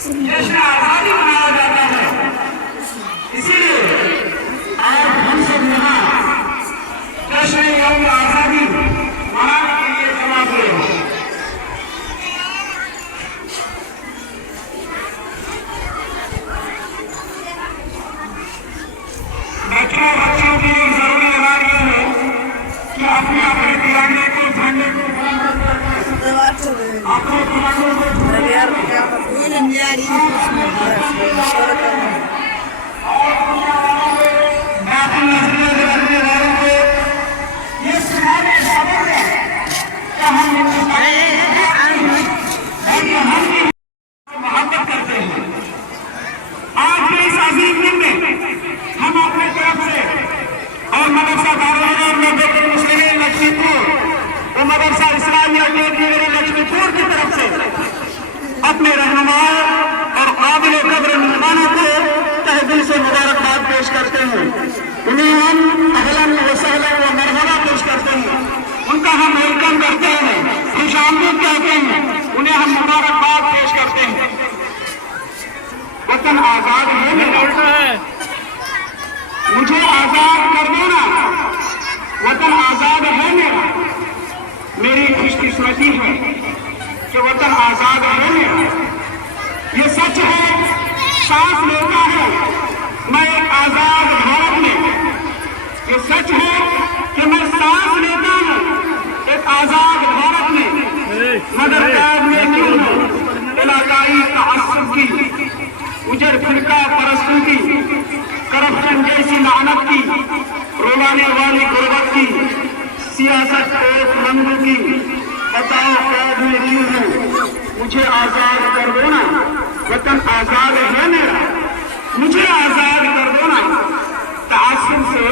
जश्न आजादी मनाया जाता है। इसीलिए आज हम सब यहाँ जश्न यौम आजादी मनाने के लिए जमा हुए हैं। बच्चों की एक जरूरी बात यह है कि अपने अपने तिरंगे को झंडे को अपने तिरंगे को मोहब्बत करते हैं। आज के इस अजीम दिन में हम अपने तरफ से और मदरसा मुस्लिम लक्ष्मीपुर और मदरसा इस्लामिया लक्ष्मीपुर की तरफ से अपने रहनुमा और काबिल कब्र मेहमानों को तहे दिल से मुबारकबाद पेश करते हैं। उन्हें हम अहलन व सहलन व मरहबा पेश करते हैं। उनका हम वेलकम करते हैं, खुशामदीद कहते हैं, उन्हें हम मुबारकबाद पेश करते हैं। वतन आजाद है मेरा, मुझे आजाद कर देना। वतन आजाद है मेरा, मेरी खुशकिस्मती है कि वतन आजाद है मेरा। ये सच है, सांस लेता है मैं एक आजाद भारत में। ये सच है कि मैं सांस लेता हूँ एक आजाद भारत में, मगर कैद में क्यों हूँ इलाकाई तअस्सुब की, उजर फिरका परस्ती की, करप्शन जैसी लानत की, रुलाने वाली गुर्बत की, सियासत एक मंद की। बताओ कैद में क्यों हूँ, मुझे आजाद कर दो ना। वतन आजाद है मेरा, मुझे आजाद कर दो ना। तअस्सुब से,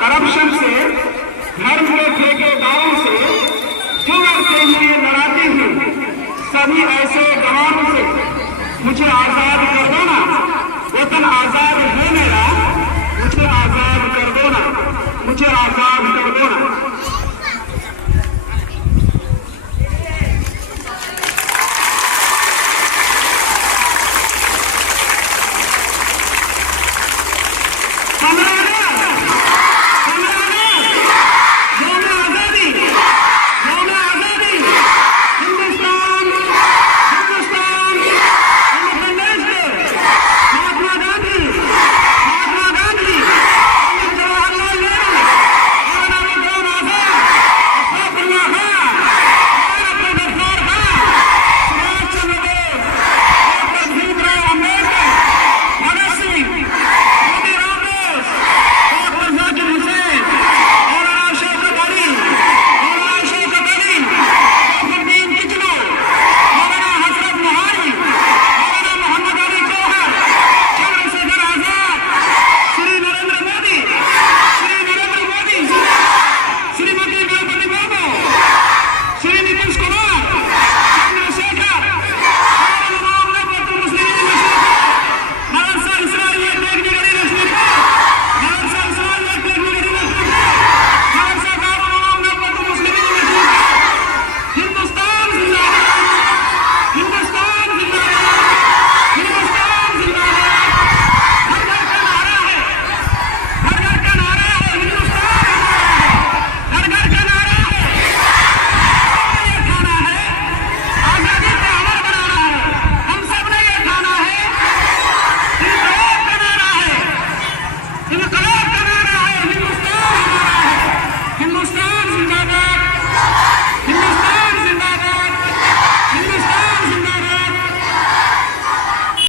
करप्शन से, धर्म के ठेकेदारों से जो करते हुए लड़ाती हूँ, सभी ऐसे गवाहों से मुझे आजाद कर